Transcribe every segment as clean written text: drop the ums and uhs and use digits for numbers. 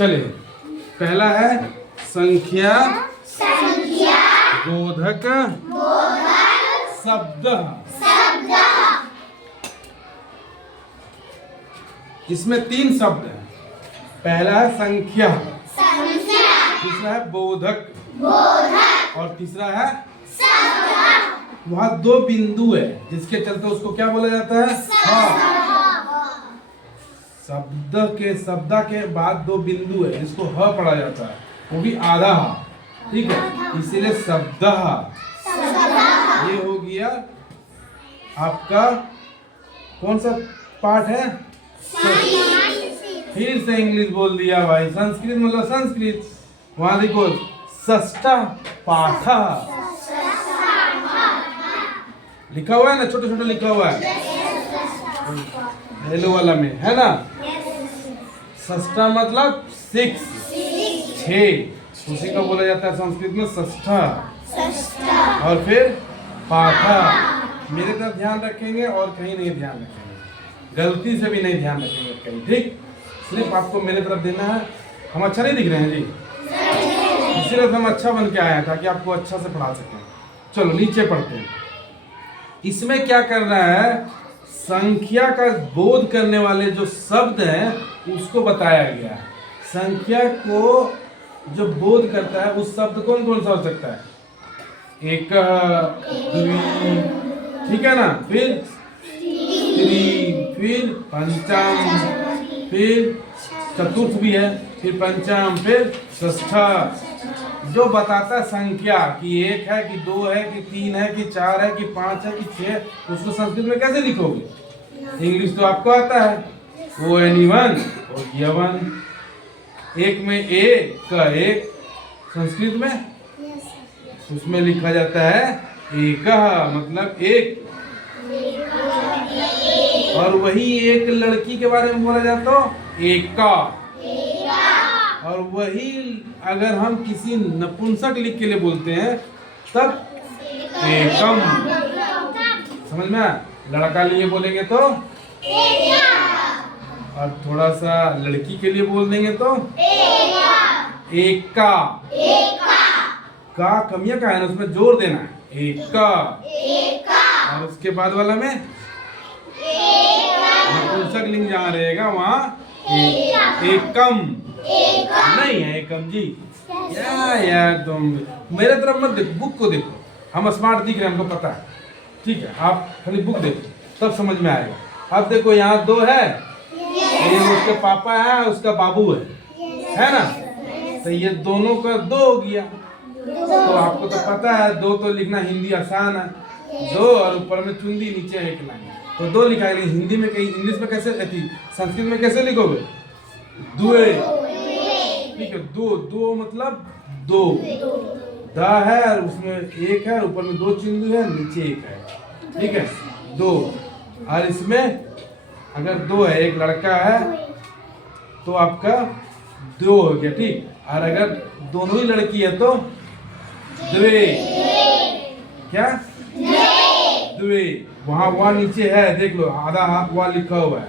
चलिए, पहला है संख्या बोधक शब्द। इसमें 3 शब्द हैं। पहला है संख्या, दूसरा है बोधक और तीसरा है वहाँ 2 बिंदु है जिसके चलते उसको क्या बोला जाता है? शब्द के बाद 2 बिंदु है जिसको ह पढ़ा जाता है, वो भी आधा ह। ठीक है, इसीलिए शब्द। ये हो गया आपका कौन सा पाठ है? फिर से इंग्लिश बोल दिया भाई। संस्कृत मतलब संस्कृत। वहां देखो षष्ठ पाठ लिखा हुआ है ना, छोटे छोटे लिखा हुआ है हेलो वाला में, है ना। षष्ठ मतलब 6, उसी को बोला जाता है संस्कृत में षष्ठ। और फिर पाठा। मेरे तरफ ध्यान रखेंगे और कहीं नहीं ध्यान रखेंगे, गलती से भी नहीं ध्यान रखेंगे कहीं। ठीक, सिर्फ आपको मेरे तरफ देना है। हम अच्छा नहीं दिख रहे हैं जी, इसीलिए हम अच्छा बन के आए हैं ताकि आपको अच्छा से पढ़ा सकें। चलो नीचे पढ़ते हैं। इसमें क्या करना है? संख्या का बोध करने वाले जो शब्द हैं उसको बताया गया है। संख्या को जो बोध करता है उस शब्द कौन कौन सा हो सकता है? एक, द्वि, ठीक है ना, फिर त्रि, फिर पंचम, फिर चतुर्थ भी है, फिर पंचम, फिर षष्ठ। जो बताता है संख्या कि 1 है कि 2 है कि 3 है कि 4 है कि 5 है कि 6, उसको संस्कृत में कैसे लिखोगे? इंग्लिश तो आपको आता है, वो anyone और यवन। एक में एक का एक, संस्कृत में उसमें लिखा जाता है एक, मतलब एक। और वही एक लड़की के बारे में बोला जाता है एका। और वही अगर हम किसी नपुंसक लिख के लिए बोलते हैं तब एकम। समझ में आया? लड़का लिए बोलेंगे तो और थोड़ा सा लड़की के लिए बोल देंगे तो एका। का कमियां का है ना, उसमें जोर देना है, एका। और उसके बाद वाला में नपुंसक लिंग जहाँ रहेगा वहाँ एकम नहीं है। एकम जी यार तुम मेरे तरफ मत देखो, बुक को देखो। हम स्मार्ट दिख रहे हैं, हमको पता है। ठीक है, आप खाली बुक देखो तब समझ में आएगा। अब देखो यहाँ 2 है, ये उसके पापा है, उसका बाबू है ना। तो ये दोनों का 2 हो गया। तो आपको तो पता है 2 तो लिखना हिंदी आसान है, 2 और ऊपर में चुंदी, नीचे एक लाइन, तो 2 लिखा है। लेकिन हिंदी में कहीं इंग्लिश में कैसे रहती, संस्कृत में कैसे लिखोगे? दुए। ठीक है, 2 मतलब 2 दा है और उसमें 1 है, ऊपर में 2 चिंदू है, नीचे 1 है। ठीक है, 2। और इसमें अगर 2 है, एक लड़का है तो आपका 2 हो गया। ठीक, और अगर दोनों ही लड़की है तो द्वे। क्या? द्वे। वहाँ नीचे है, देख लो, आधा वहाँ लिखा हुआ है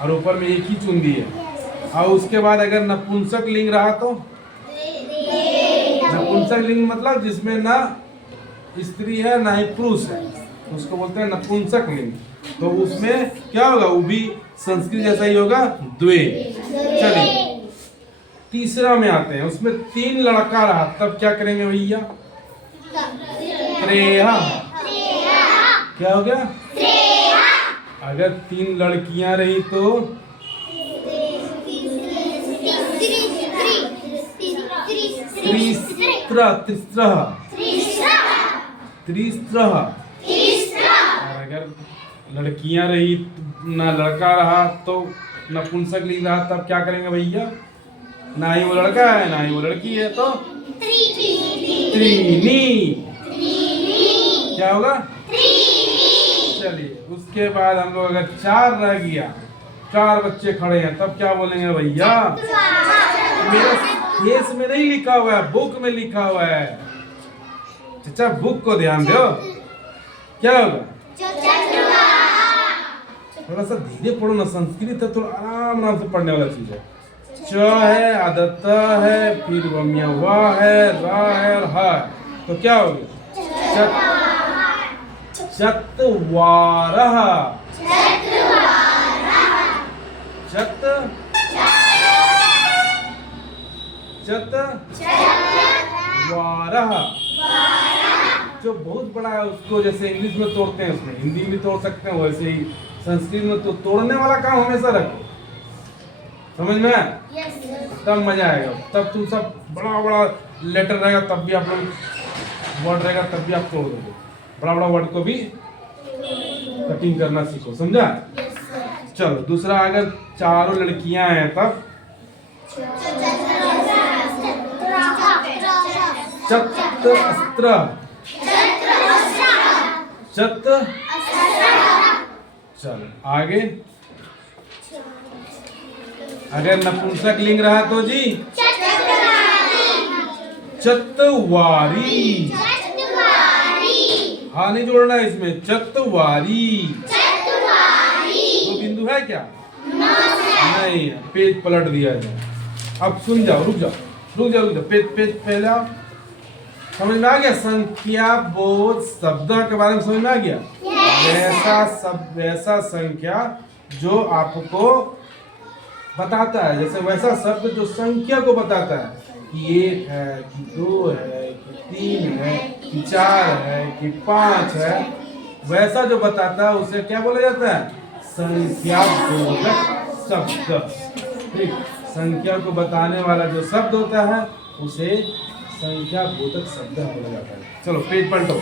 और ऊपर में 1 ही चुंदी है। और उसके बाद अगर नपुंसक लिंग रहा तो नपुंसक लिंग मतलब जिसमें ना स्त्री है ना ही पुरुष है, उसको बोलते हैं नपुंसक लिंग। तो उसमें क्या होगा? वो भी संस्कृत जैसा ही होगा, द्वे। चलिए तीसरा में आते हैं। उसमें 3 लड़का रहा तब क्या करेंगे भैया? त्रेहा। क्या हो गया? अगर 3 लड़कियां रही तो त्रिस्त्रः। और अगर लड़कियां रही ना लड़का रहा तो नपुंसक लिंग रहा तब क्या करेंगे भैया? ना ही वो लड़का है ना ही वो लड़की है तो त्रीनी। क्या होगा? चलिए उसके बाद हम लोग अगर 4 रह गया, 4 बच्चे खड़े हैं तब क्या बोलेंगे भैया? मेरा केस में नहीं लिखा हुआ है, बुक में लिखा हुआ है। चाचा बुक को ध्यान दो। क्या होगा? थोड़ा सा धीरे पढ़ो ना, संस्कृत है, थोड़ा आराम से पढ़ने वाला चीज है। च है, आधा त है, फिर वमिया वा है, रा है और हा है। तो क्या हो गया? चत्वारः। चत्वारः। जो बहुत बड़ा है उसको जैसे इंग्लिश में तोड़ते हैं, उसमें हिंदी में तोड़ सकते हैं, वैसे ही संस्कृत में तो तोड़ने वाला काम हमेशा रखो। समझ में? तब मजा आएगा। तब तुम सब बड़ा बड़ा लेटर रहेगा तब भी आप लोग, वर्ड रहेगा तब भी आप तोड़ दोगे। बड़ा बड़ा वर्ड को भी कटिंग करना सीखो। समझा? चलो दूसरा, अगर चारों लड़कियां हैं तब चत्र। चत्र। चलो आगे, अगर नपुंसक लिंग रहा तो जी चत्वारी। हाँ नहीं जोड़ना है इसमें, चत्वारी। दो बिंदु है क्या? नहीं, पेज पलट दिया जाए। अब सुन जाओ, रुक जाओ। पेज पहला समझ में आ गया? संख्या बोध शब्द के बारे में समझ में आ गया? वैसा संख्या जो आपको बताता है, जैसे वैसा शब्द जो संख्या को बताता है कि 1 है, कि 2 है, कि 3 है, कि 4 है, कि 5 है, वैसा जो बताता है उसे क्या बोला जाता है? संख्या बोधक शब्द। ठीक, संख्या को बताने वाला जो शब्द होता है उसे संख्या बोधक शब्द बोला जाता है। चलो पेज पलटो।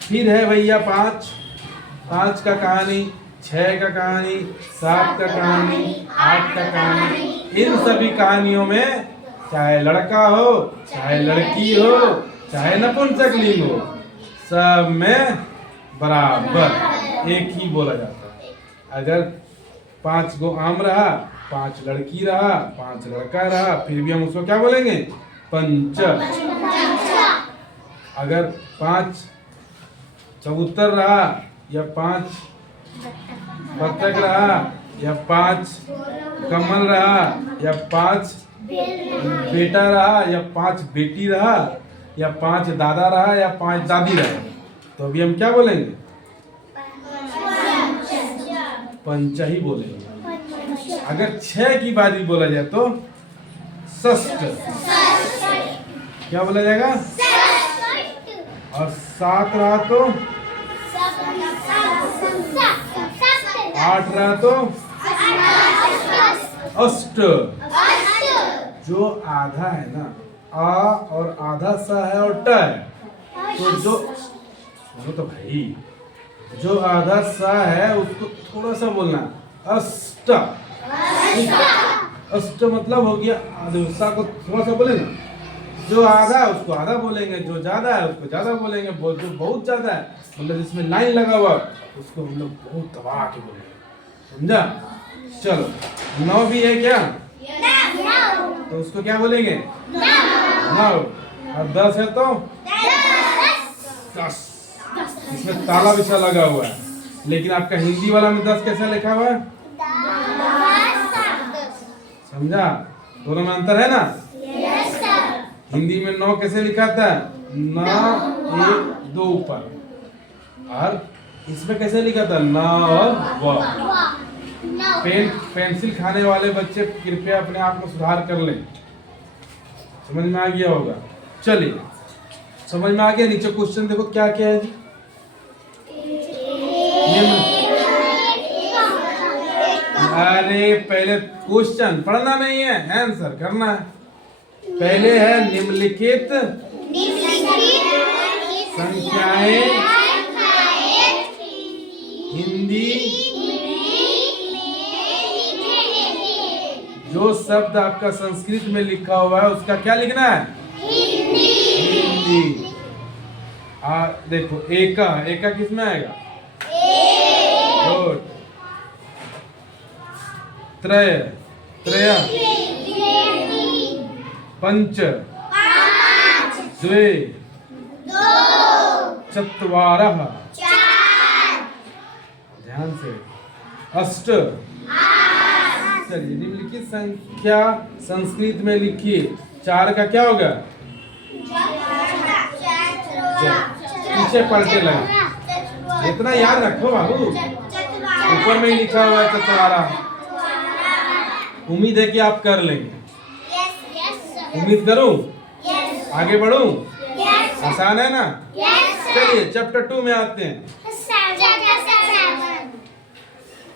फिर है भैया 5 का कहानी, 6 का कहानी, 7 का कहानी, 8 का कहानी। इन सभी कहानियों में चाहे लड़का हो, चाहे लड़की हो, चाहे नपुंसक लिंग हो, सब में बराबर एक ही बोला जाता है। अगर 5 गो आम रहा, 5 लड़की रहा, 5 लड़का रहा, फिर भी हम उसको क्या बोलेंगे? पंच। अगर 5 कबूतर रहा, या 5 बत्तख रहा, या 5 कमल रहा, या 5 बेटा रहा, या 5 बेटी रहा, या 5 दादा रहा, या 5 दादी रहा, तो अभी हम क्या बोलेंगे? पंच ही बोलेंगे। अगर 6 की बारी बोला जाए तो षष्ठ। क्या बोला जाएगा? और 7 रहा तो 8 रहा तो अष्ट। जो आधा है ना, आ और आधा सा है और ट है, तो जो सुनो तो भाई, जो आधा सा है उसको थोड़ा सा बोलना, अष्ट। अष्ट मतलब हो गया आधे, सा को थोड़ा सा बोले ना। जो आधा है उसको आधा बोलेंगे, जो ज्यादा है उसको ज्यादा बोलेंगे, जो बहुत ज्यादा है मतलब जिसमें लाइन लगा हुआ उसको हम लोग बहुत दबा के बोलेंगे। समझा? चलो 9 भी है क्या? तो उसको क्या बोलेंगे? 9। और 10 है तो 10। इसमें ताला भी सा लगा हुआ है, लेकिन आपका हिंदी वाला में 10 कैसा लिखा हुआ है? समझा? दोनों में अंतर है ना? हिंदी में 9 कैसे लिखा था? 9 1 2 ऊपर, और इसमें कैसे लिखा था? 9 और व। पेंसिल खाने वाले बच्चे कृपया अपने आप में सुधार कर लें। समझ में आ गया होगा? चलिए, समझ में आ गया? नीचे क्वेश्चन देखो क्या क्या है। अरे पहले क्वेश्चन पढ़ना नहीं है, आंसर करना है। पहले है निम्नलिखित संख्याएं हिंदी, जो शब्द आपका संस्कृत में लिखा हुआ है उसका क्या लिखना है? हिंदी। देखो एका किस में आएगा? गुड। त्रय पंच द्वे चत्वारः, ध्यान से, अष्ट चलिए निम्नलिखित संख्या संस्कृत में लिखिए। 4 का क्या होगा? पीछे पलटे लगे, इतना याद रखो बाबू, ऊपर में ही लिखा हुआ है चतुरारा। उम्मीद है कि आप कर लेंगे। उम्मीद करूं? आगे बढ़ूं? आसान है ना? चलिए चैप्टर 2 में आते हैं।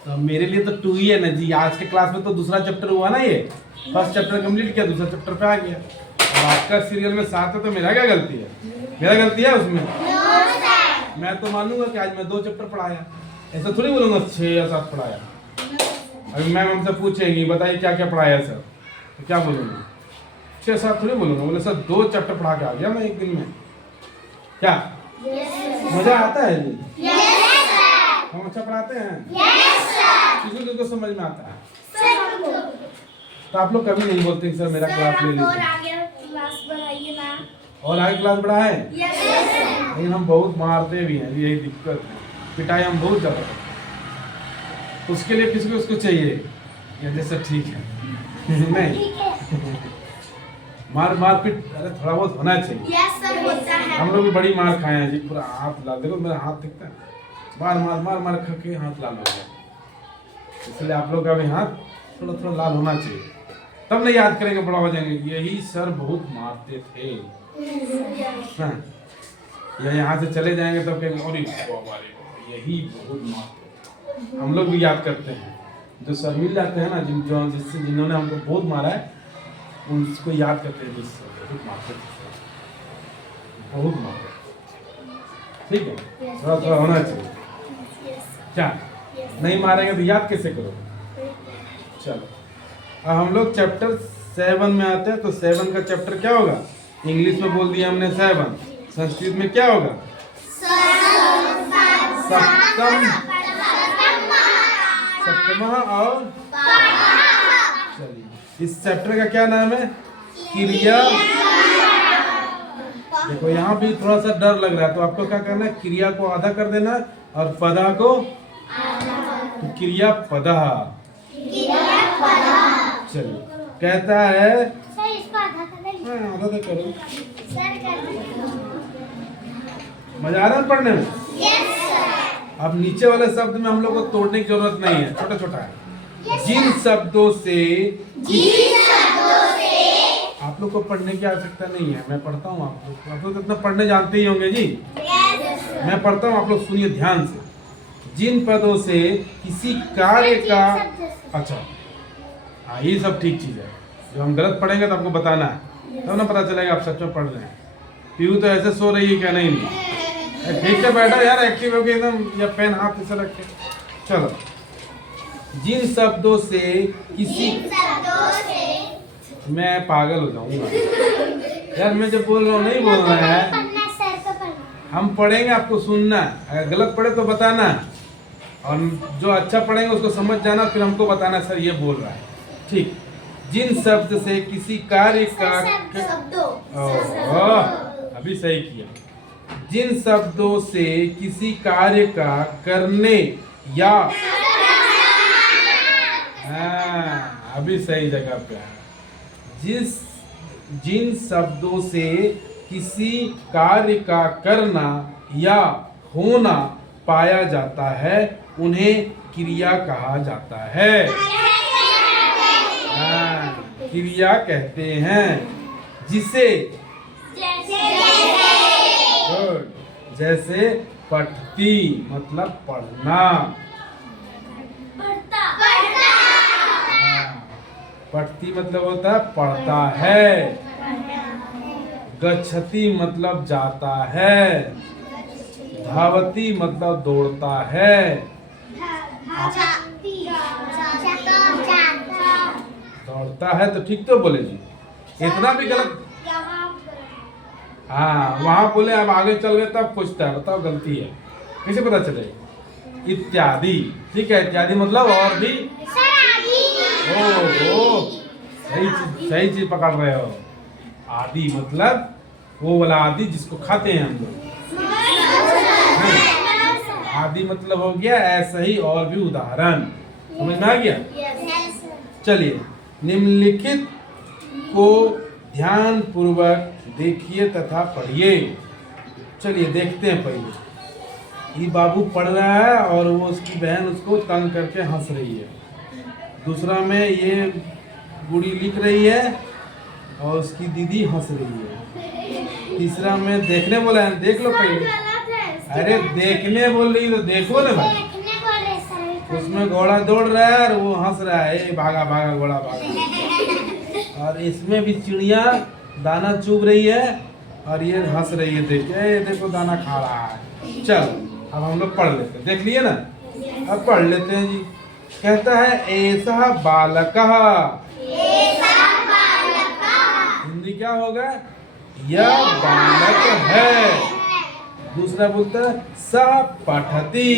तो मेरे लिए तो 2 ही है ना जी। आज के क्लास में तो दूसरा चैप्टर हुआ ना, ये फर्स्ट चैप्टर कंप्लीट किया, दूसरा चैप्टर पे आ गया। और आपका सीरियल में 7 है तो मेरा क्या गलती है? मेरा गलती है उसमें? मैं तो मानूंगा कि आज मैं 2 चैप्टर पढ़ाया, ऐसा थोड़ी बोलूंगा 6 या 7 पढ़ाया। अभी मैम हमसे पूछेंगी बताइए क्या क्या पढ़ाया सर, तो क्या बोलूंगा? 6-7 थोड़ी बोलूंगा। बोले सर 2 चैप्टर पढ़ा के आ गया मैं एक दिन में। क्या मजा आता है जी? हम अच्छा पढ़ाते हैं? किसी को समझ में आता है? तो आप लोग कभी नहीं बोलते सर मेरा क्लास ले लीजिए और आगे क्लास बढ़ा है। लेकिन हम बहुत मारते भी हैं, यही दिक्कत है, पिटाई हम बहुत ज्यादा करते हैं। उसके लिए किसी को उसको चाहिए या जैसा ठीक है नहीं मार पीट अरे थोड़ा बहुत होना चाहिए। होता है। हम लोग भी बड़ी मार खाए हैं जी, पूरा हाथ लाल, देखो मेरा हाथ दिखता है, मार खा के हाथ लाल हो गया। इसलिए आप लोग का भी हाथ थोड़ा लाल होना चाहिए, तब नहीं याद करेंगे, बड़ा हो जाएंगे। यही सर बहुत मारते थे। हाँ। या यहाँ से चले जाएंगे तब कहेंगे अरे यही बहुत मारते। हम लोग भी याद करते हैं, जो सर मिल जाते हैं ना जिन्होंने हमको बहुत मारा है, उनको याद करते हैं जिससे बहुत मारते थे, बहुत मारते। ठीक है, थोड़ा होना चाहिए। क्या नहीं मारेंगे तो याद कैसे करोगे? चलो अब हम लोग चैप्टर 7 में आते हैं। तो 7 का चैप्टर क्या होगा? इंग्लिश में बोल दिया हमने 7, संस्कृत में क्या होगा? सप्तम और चलिए इस चैप्टर का क्या नाम है? क्रिया। देखो यहाँ भी थोड़ा सा डर लग रहा है, तो आपको क्या करना है? क्रिया को आधा कर देना और पदा को तो क्रिया पदा। चलिए कहता है सर इसको आधा कर आधा तो करो। मजा आ रहा है पढ़ने में? अब नीचे वाले शब्द में हम लोग को तोड़ने की जरूरत नहीं है, छोटा छोटा है। जिन शब्दों से आप लोग को पढ़ने की आवश्यकता नहीं है, मैं पढ़ता हूँ। आप लोग तो इतना पढ़ने जानते ही होंगे जी। मैं पढ़ता हूँ, आप लोग सुनिए ध्यान से। जिन पदों से किसी कार्य का अच्छा हाँ ये सब ठीक चीज है। जो हम गलत पढ़ेंगे तो आपको बताना है, तब ना पता चलेगा आप सच में पढ़ रहे हैं। पीयू तो ऐसे सो रही है क्या? नहीं ठीक है बैठा यार, एक्टिव हो गए एकदम, या पेन हाथ से रख के। चलो जिन शब्दों से किसी मैं पागल हो जाऊंगा यार, मैं जो बोल रहा हूँ नहीं बोल रहा है। हम पढ़ेंगे, आपको सुनना, अगर गलत पढ़े तो बताना, और जो अच्छा पढ़ेंगे उसको समझ जाना, फिर हमको बताना सर ये बोल रहा है। ठीक। जिन शब्द से किसी कार्य का अभी सही किया। जिन शब्दों से किसी कार्य का करने या अभी सही जगह पे है। जिन शब्दों से किसी कार्य का करना या होना पाया जाता है उन्हें क्रिया कहा जाता है। क्रिया कहते हैं जिसे जैसे पठती मतलब पढ़ना, पठती मतलब होता है पढ़ता है, गच्छति मतलब जाता है, धावती मतलब दौड़ता है। दौड़ता है तो ठीक तो बोले जी, इतना भी गलत। हाँ वहाँ बोले, अब आगे चल गए तब पूछता है बताओ गलती है, कैसे पता चले? इत्यादि। ठीक है, इत्यादि मतलब और भी। ओ सही चीज पकड़ रहे हो। आदि मतलब वो वाला आदि जिसको खाते हैं हम लोग। आदि मतलब हो गया ऐसा ही और भी उदाहरण। समझ में आ गया? चलिए, निम्नलिखित को ध्यान पूर्वक देखिए तथा पढ़िए। चलिए देखते हैं। पहले ये बाबू पढ़ रहा है और वो उसकी बहन उसको तंग करके हंस रही है। दूसरा में ये बूढ़ी लिख रही है और उसकी दीदी हंस रही है। तीसरा में देखने बोला है, देख लो पहले। अरे देखने बोल रही तो देखो ना भाई। उसमें घोड़ा दौड़ रहा है और वो हंस रहा है, ए भागा भागा घोड़ा भागा। और इसमें भी चिड़िया दाना चुभ रही है और ये हंस रही है, देखो दाना खा रहा है। चलो अब हम लोग पढ़ लेते हैं, देख लिए ना, अब पढ़ लेते हैं जी। कहता है ऐसा बालक, हिंदी क्या होगा? यह बालक है। दूसरा बोलता है स पठती,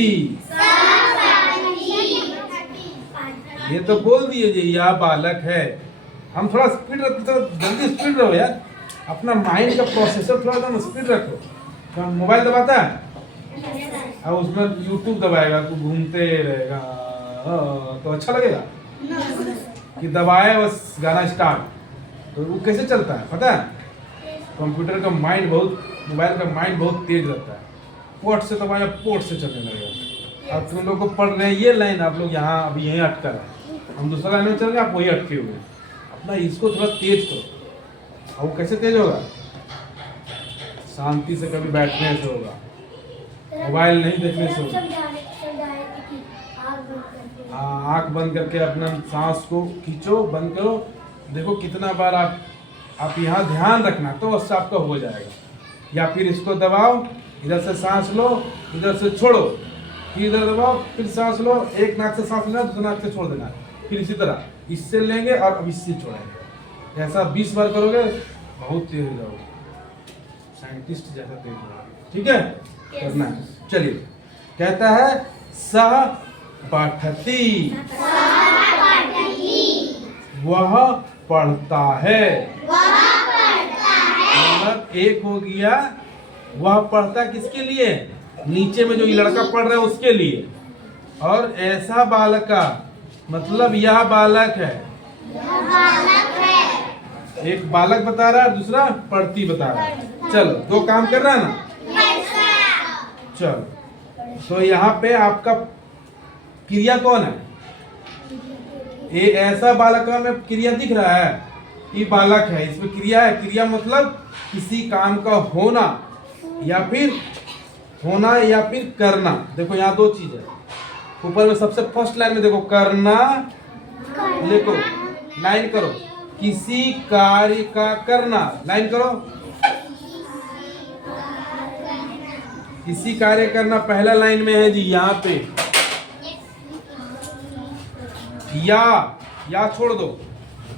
ये तो बोल दिए जी, यह बालक है। हम थोड़ा स्पीड रखते, तो जल्दी स्पीड रहो यार, अपना माइंड का प्रोसेसर थोड़ा सा स्पीड रखो। तो मोबाइल दबाता है और उसमें यूट्यूब दबाएगा तो घूमते रहेगा, तो अच्छा लगेगा कि दबाए बस गाना स्टार्ट, तो वो कैसे चलता है पता है? कंप्यूटर का माइंड बहुत, मोबाइल का माइंड बहुत तेज रहता है। पोर्ट से दबाया, पोर्ट से चलने लगेगा। अब तुम लोग को पढ़ रहे हैं ये लाइन, आप लोग यहाँ अभी यहीं अटका है, हम दूसरा लाइन में चल गए, आप वही अटके हुए। अपना इसको थोड़ा तेज करो। और वो कैसे तेज होगा? शांति से कभी बैठने से होगा, मोबाइल नहीं देखने से होगा। हाँ, आँख बंद करके अपना सांस को खींचो, बंद करो, देखो कितना बार आप यहाँ ध्यान रखना, तो उससे आपका हो जाएगा। या फिर इसको दबाओ, इधर से सांस लो, इधर से छोड़ो, फिर इधर दबाओ, फिर सांस लो, एक नाक से सांस लेना, दूसरे नाक से छोड़ देना, फिर इसी तरह इससे लेंगे और अब इससे छोड़ेंगे। ऐसा 20 बार करोगे, बहुत तेज हो जाओगे, साइंटिस्ट जैसा तेज हो जाओगे। ठीक है, करना है। चलिए, कहता है सह पठती, वह पढ़ता है। मतलब एक हो गया, वह पढ़ता किसके लिए? नीचे में जो ये लड़का पढ़ रहा है उसके लिए। और ऐसा बालक का मतलब यह बालक है। एक बालक बता रहा है, दूसरा पढ़ती बता रहा है। चलो, दो काम कर रहा है ना। चलो, तो यहाँ पे आपका क्रिया कौन है? ये ऐसा बालक में क्रिया दिख रहा है, ये बालक है, इसमें क्रिया है। क्रिया मतलब किसी काम का होना या फिर करना। देखो यहाँ दो चीज है, ऊपर में सबसे फर्स्ट लाइन में देखो, करना, देखो लाइन करो, किसी कार्य का करना, लाइन करो, किसी कार्य करना पहला लाइन में है जी। यहाँ पे या छोड़ दो,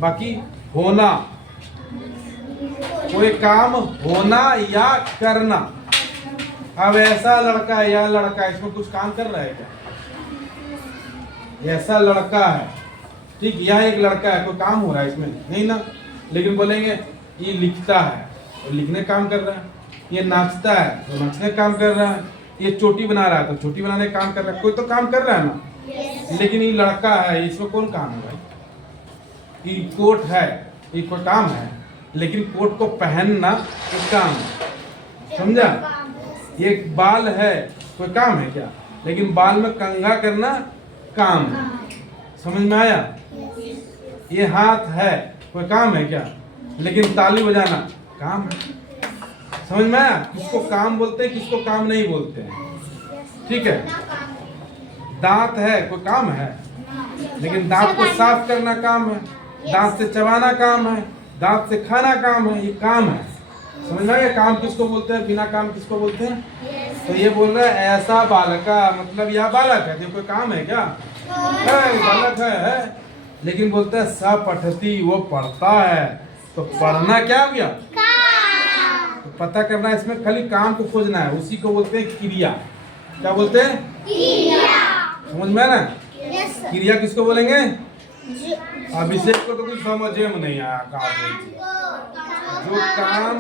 बाकी होना, कोई काम होना या करना। अब ऐसा लड़का है या लड़का है, इसमें कुछ काम कर रहा है क्या? ऐसा लड़का है, ठीक, यह एक लड़का है, कोई काम हो रहा है इसमें? नहीं ना। लेकिन बोलेंगे ये लिखता है, तो लिखने काम कर रहा है। ये नाचता है, तो नाचने काम कर रहा है। ये चोटी बना रहा है, तो चोटी बनाने काम कर रहा है। कोई तो काम कर रहा है ना। लेकिन ये लड़का है, इसमें कौन काम है भाई? ये कोट है, ये कोई काम है, लेकिन कोट को पहनना एक काम है, समझा? ये बाल है, कोई काम है क्या? लेकिन बाल में कंघा करना काम है, समझ में आया? ये हाथ है, कोई काम है क्या? लेकिन ताली बजाना काम है, समझ में आया? किसको काम बोलते हैं, किसको काम नहीं बोलते हैं, ठीक है? दांत है, कोई काम है, लेकिन दांत को साफ करना काम है, दांत से चबाना काम है, दांत से खाना काम है, ये काम है, समझ में आया? काम किसको बोलते हैं, बिना काम किसको बोलते हैं? तो ये बोल रहा है ऐसा बालका, मतलब यह बालक है, कोई काम है क्या? है, बालक है, लेकिन बोलते हैं स पठती, वो पढ़ता है। तो पढ़ना क्या हो गया? तो पता करना है, इसमें खाली काम को खोजना है, उसी को बोलते हैं क्रिया। क्या बोलते हैं? समझ में ना? क्रिया किसको बोलेंगे? अभिषेक को तो कुछ समझे में नहीं आया। जो काम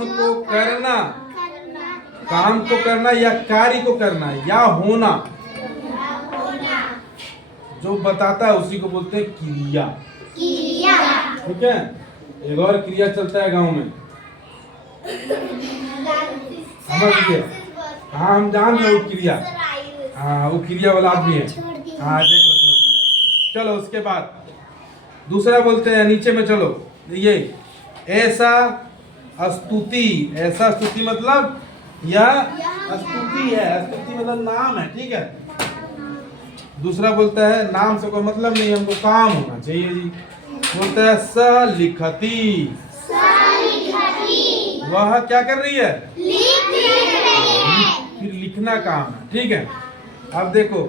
को करना या कार्य को करना या होना, जो बताता है उसी को बोलते हैं क्रिया। ठीक है। एक और क्रिया चलता है गांव में, समझ गए? हाँ हम जान रहे वो क्रिया, हाँ वो क्रिया वाला आदमी है। हाँ देख लो, छोड़ दिया। चलो उसके बाद दूसरा बोलते हैं, नीचे में चलो। ये ऐसा स्तुति, ऐसा स्तुति मतलब यह स्तुति है, स्तुति मतलब नाम है, ठीक है। दूसरा बोलता है नाम से कोई मतलब नहीं, हमको काम होना चाहिए जी। बोलता है स लिखती, वह क्या कर रही है? फिर लिखना काम है, ठीक है। अब देखो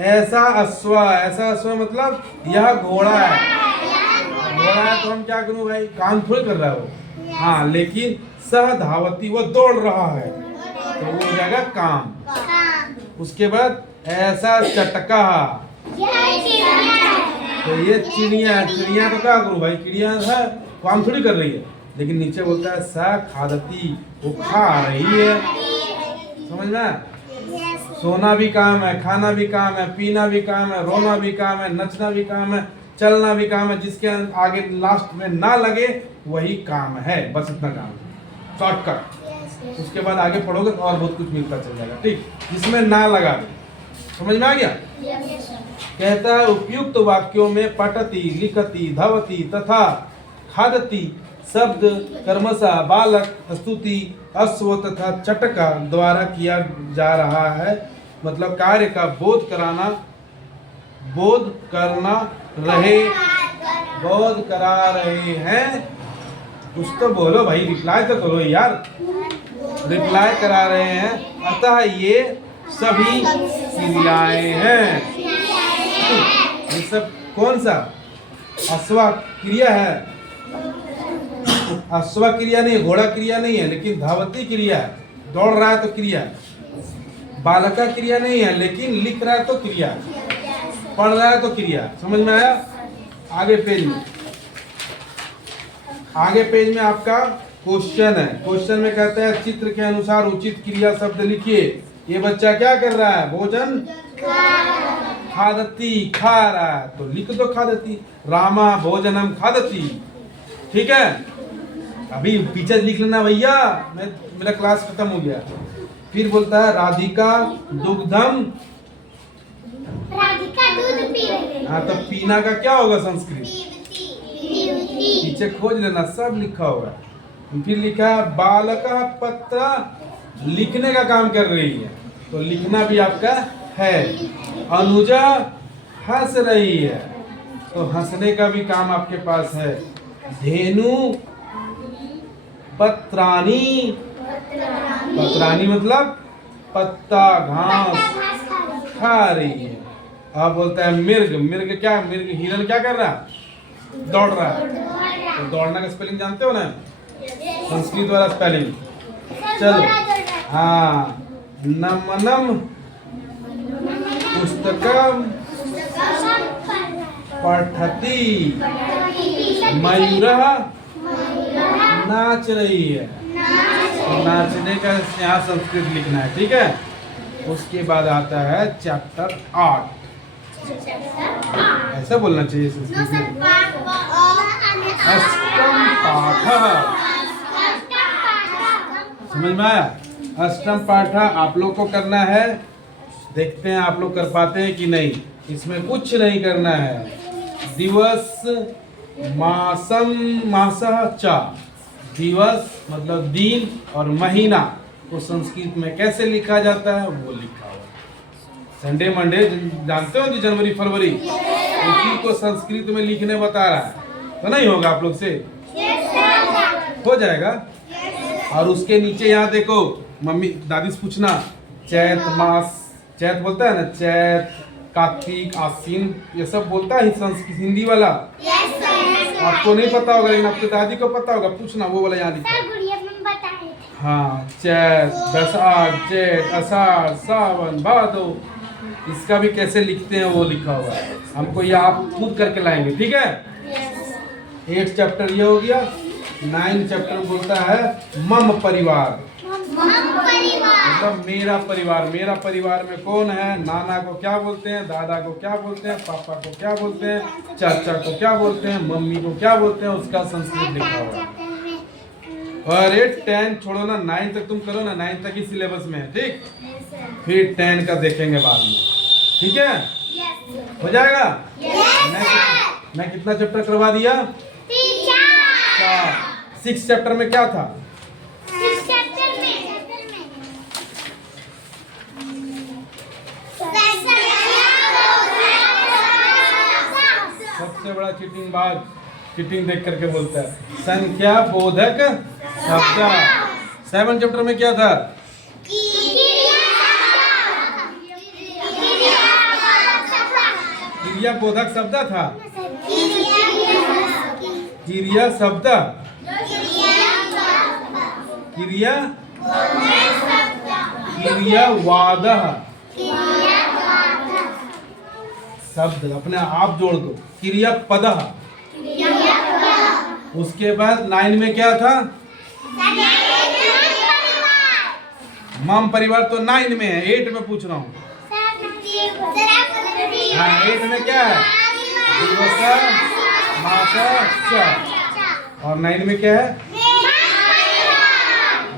ऐसा अश्व, ऐसा अश्व मतलब यह घोड़ा है। घोड़ा है तो हम क्या करूं भाई, काम थोड़ी कर रहा है वो, हाँ, लेकिन सह धावती, वो दौड़ रहा है तो वो हो जाएगा काम। उसके बाद ऐसा चटका, तो ये चिड़िया, चिड़िया तो क्या करूं भाई, चिड़िया है काम थोड़ी कर रही है, लेकिन नीचे बोलता है सा खादती, वो खा रही है, समझ में? सोना भी काम है, खाना भी काम है, पीना भी काम है, रोना भी काम है, नचना भी काम है, चलना भी काम है। जिसके आगे लास्ट में ना लगे वही काम है, बस इतना काम है, शॉर्टकट। उसके बाद आगे पढ़ोगे तो और बहुत कुछ मिलता चल जाएगा, ठीक। जिसमें ना लगा, समझ में आ गया? कहता है उपयुक्त वाक्यों में पठती, लिखती, धवती तथा खादती शब्द कर्मशः बालक, स्तुति, अश्व तथा चटका द्वारा किया जा रहा है, मतलब कार्य का बोध कराना, बोध करना रहे, बोध करा रहे हैं। कुछ तो बोलो भाई, रिप्लाई तो करो यार, रिप्लाई करा रहे हैं। अतः ये सभी क्रियाएं हैं। ये सब कौन सा? अश्वा क्रिया है, अश्वा क्रिया नहीं, घोड़ा क्रिया नहीं है, लेकिन धावती क्रिया है, दौड़ रहा है तो क्रिया है। बालका क्रिया नहीं है, लेकिन लिख रहा है तो क्रिया है, पढ़ रहा है तो क्रिया। समझ में आया? आगे पेज में, आगे पेज में आपका क्वेश्चन है। क्वेश्चन में कहता है चित्र के अनुसार उचित क्रिया शब्द लिखिए। ये बच्चा क्या कर रहा है? भोजन खादती, खा रहा है तो लिख दो खादती। रामा भोजनम खादती, ठीक है। अभी पीछे लिख लेना भैया, मेरा क्लास खत्म हो गया। फिर बोलता है राधिका दुग्धम, राधिका दूध पी रही है। हाँ तो पीना का क्या होगा संस्कृत? पीछे खोज लेना, सब लिखा होगा। फिर लिखा है बालका पत्र, लिखने का काम कर रही है तो लिखना भी आपका है। अनुजा हंस रही है तो हंसने का भी काम आपके पास है। धेनु पत्रानी, पत्रानी मतलब पत्ता घास खा रही है। अब बोलता है मिर्ग, मिर्ग क्या? मिर्ग हिरन क्या कर रहा है? दौड़ रहा है। तो दौड़ना का स्पेलिंग जानते हो ना, संस्कृत वाला स्पेलिंग। चलो हाँ, नमनम पुस्तकम पठती, मयूरः नाच रही है तो नाचने का यहाँ संस्कृत लिखना है, ठीक है। उसके बाद आता है चैप्टर 8, ऐसा बोलना चाहिए संस्कृत में। अष्टम पाठ, समझ में आया? अष्टम पाठ आप लोग को करना है। देखते हैं आप लोग कर पाते हैं कि नहीं। इसमें कुछ नहीं करना है। दिवस, मासम, मासः च, दिवस मतलब दिन और महीना को संस्कृत में कैसे लिखा जाता है वो लिखा हुआ। संडे मंडे जानते हो, जनवरी फरवरी, उसी को संस्कृत में लिखने बता रहा है। तो नहीं होगा आप लोग से? हो जाएगा। और उसके नीचे यहाँ देखो, मम्मी दादी से पूछना, चैत मास, चैत बोलता है ना, चैत, कार्तिक, आश्विन, ये सब बोलता है संस्कृत हिंदी वाला। आपको नहीं पता होगा लेकिन आपके दादी को पता होगा, पूछना वो वाला यहाँ लिखा। हाँ, चैत, बैसाख, जेठ, आषाढ़, सावन, भादो, इसका भी कैसे लिखते हैं वो लिखा हुआ है। हमको ये आप खुद करके लाएंगे, ठीक है। 8 चैप्टर ये हो गया। 9 चैप्टर बोलता है मम परिवार, मतलब मेरा परिवार में कौन है, नाना को क्या बोलते हैं, दादा को क्या बोलते हैं, पापा को क्या बोलते हैं, चाचा को क्या बोलते हैं, मम्मी को क्या बोलते हैं, उसका संस्कृत लिखा हुआ है। अरे 10 छोड़ो ना, 9 तक तुम करो ना, 9 तक ही सिलेबस में है, ठीक। फिर 10 का देखेंगे बाद में, ठीक है, हो जाएगा। मैं कितना चैप्टर करवा दिया? 6 चैप्टर में क्या था? सबसे बड़ा चीटिंग देख करके बोलता है संख्या बोधक शब्द। 7 चैप्टर में क्या था? क्रिया बोधक शब्द था। क्रिया शब्द, क्रियावाद शब्द अपने आप जोड़ दो, क्रियापद। उसके बाद 9 में क्या था? मम परिवार तो 9 में है, 8 में पूछ रहा हूँ। हाँ 8 में क्या है? दिवस मास च। और 9 में क्या है?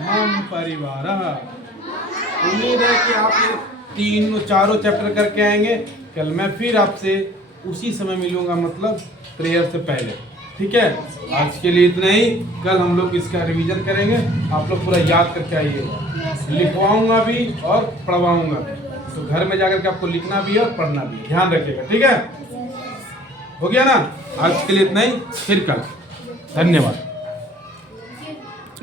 मम परिवार। उम्मीद है कि आप ये 3-4 चैप्टर करके आएंगे। कल मैं फिर आपसे उसी समय मिलूंगा, मतलब प्रेयर से पहले, ठीक है। आज के लिए इतना ही, कल हम लोग इसका रिवीजन करेंगे। आप लोग पूरा याद करके आइएगा, लिखवाऊंगा भी और पढ़वाऊंगा भी, तो घर में जाकर के आपको लिखना भी है और पढ़ना भी है, ध्यान रखिएगा, ठीक है। हो गया ना? आज के लिए इतना ही, फिर कल। धन्यवाद।